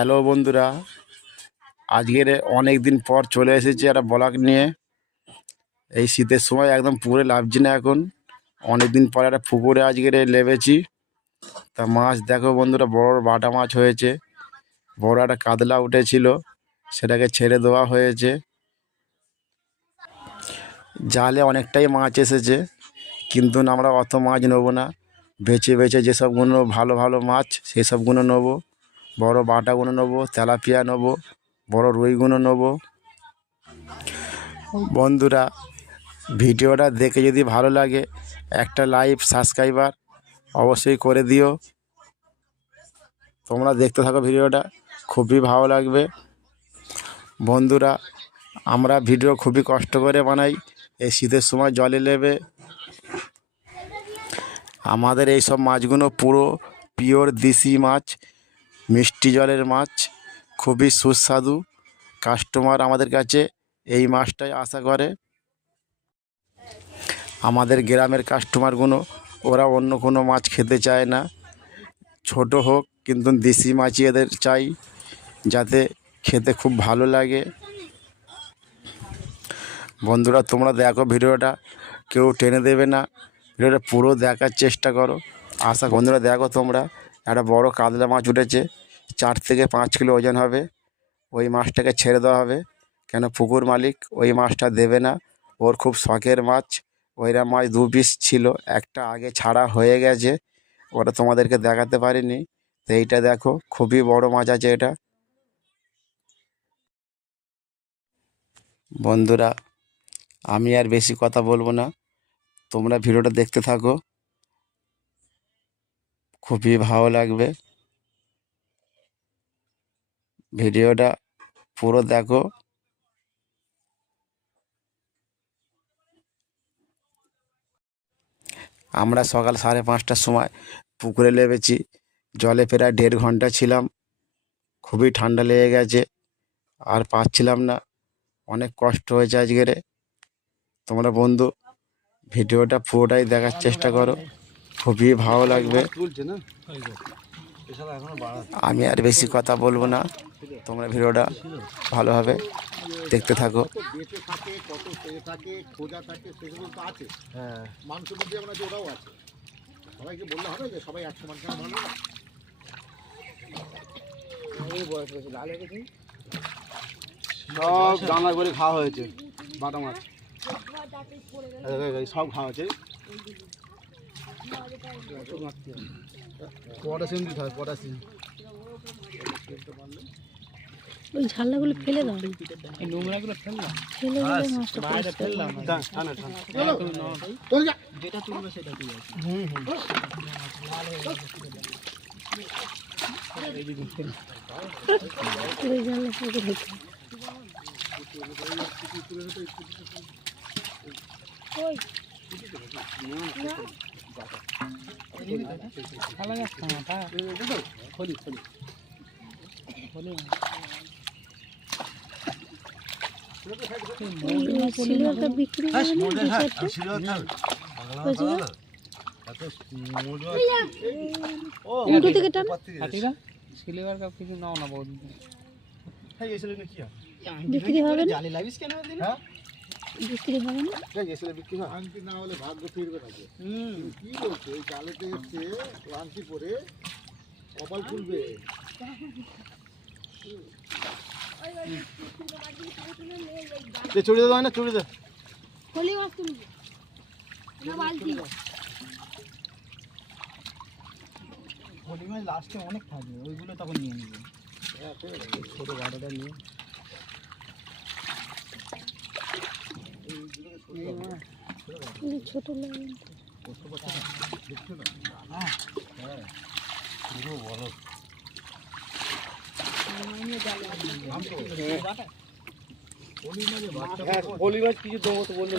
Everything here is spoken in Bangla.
হ্যালো বন্ধুরা, আজকের অনেক দিন পর চলে এসেছি একটা ব্লগ নিয়ে। এই শীতের সময় একদম পুকুরে লাভছি না এখন। অনেক দিন পরে একটা পুকুরে আজকের লেবেছি তা মাছ দেখো বন্ধুরা, বড় বাটা মাছ হয়েছে। বড় একটা কাতলা উঠেছিল, সেটাকে ছেড়ে দেওয়া হয়েছে। জালে অনেকটাই মাছ এসেছে, কিন্তু আমরা অত মাছ নেব না। বেছে বেছে যেসবগুলো ভালো ভালো মাছ সেই সবগুলো নেব। বড় বাটাগুলো নেব, তেলাপিয়া নেব, বড় রুইগুলো নেব। বন্ধুরা, ভিডিওটা দেখে যদি ভালো লাগে, একটা লাইভ সাবস্ক্রাইবার অবশ্যই করে দিও। তোমরা দেখতে থাকো ভিডিওটা, খুবই ভালো লাগবে। বন্ধুরা, আমরা ভিডিও খুবই কষ্ট করে বানাই, এই শীতের সময় জলে নেবে। আমাদের এই সব মাছগুলো পুরো পিওর দেশি মাছ। মিষ্টি জলের মাছ, খুবই সুস্বাদু। কাস্টমার আমাদের কাছে এই মাছটাই আশা করে। আমাদের গ্রামের কাস্টমারগুলো ওরা অন্য কোনো মাছ খেতে চায় না। ছোট হোক, কিন্তু দেশি মাছই এদের চাই, যাতে খেতে খুব ভালো লাগে। বন্ধুরা, তোমরা দেখো ভিডিওটা, কেউ টেনে দেবে না। ভিডিওটা পুরো দেখার চেষ্টা করো। আশা, বন্ধুরা, দেখো তোমরা একটা বড় কাতলা মাছ উঠেছে, চার থেকে পাঁচ কিলো ওজন হবে। ওই মাছটাকে ছেড়ে দেওয়া হবে। কেন পুকুর মালিক ওই মাছটা দেবে না। ওর খুব শখের মাছ। ওইরা মাছ দু পিস ছিল, একটা আগে ছাড়া হয়ে গেছে। ওটা তোমাদেরকে দেখাতে পারিনি। তো এইটা দেখো, খুবই বড় মাছ আছে এটা। বন্ধুরা, আমি আর বেশি কথা বলব না। তোমরা ভিডিওটা দেখতে থাকো। খুবই ভালো লাগবে। ভিডিওটা পুরো দেখো। আমরা সকাল সাড়ে পাঁচটার সময় পুকুরে নেমেছি। জলে প্রায় দেড় ঘণ্টা ছিলাম। খুবই ঠান্ডা লেগে গেছে। আর পাচ্ছিলাম না। অনেক কষ্ট হয়েছে আজকেরে। তোমরা বন্ধু, ভিডিওটা পুরোটাই দেখার চেষ্টা করো। খুবই ভালো লাগবে। তুলছে না? এছাড়া এখনও বাড়া আমি আর বেশি কথা বলব না। তোমরা ভিডিওটা ভালোভাবে দেখতে থাকো। হ্যাঁ। সব ডাঙা করে খাওয়া হয়েছে বাটা মাছ। সব খাওয়া হয়েছে। পটাশিয়াম দিতে হয় পটাশিয়াম ওই ঝাল্লাগুলো ফেলে দাও না। ফেলে দিলে মাছটা পরিষ্কার হবে। টান, টানে। চল। যা। হুম হুম ওই জানলা থেকে ঢুকে ওই সিলভারটা বিক্রি করে না দু নাও না বহুত বিক্রি হবে না হ্যাঁ? বিক্রি হবে না? বিক্রি হয়। আংটি না হলে ভাগ্য ফিরবে না যে। হুম। কি বলছে ওই জালেতে এসছে আংটি পরে কপাল খুলবে। চুড়ি দেওয়া না চুড়ি দে হলি মাছ তুলবি না বালতি। হোলি মাছ লাস্টে অনেক থাকবে ওইগুলো তখন নিয়ে নেবে। ছোট গাড়াটা নিয়ে। ছোট লাগে হ্যাঁ হোলি কিছু দেবো তো বললে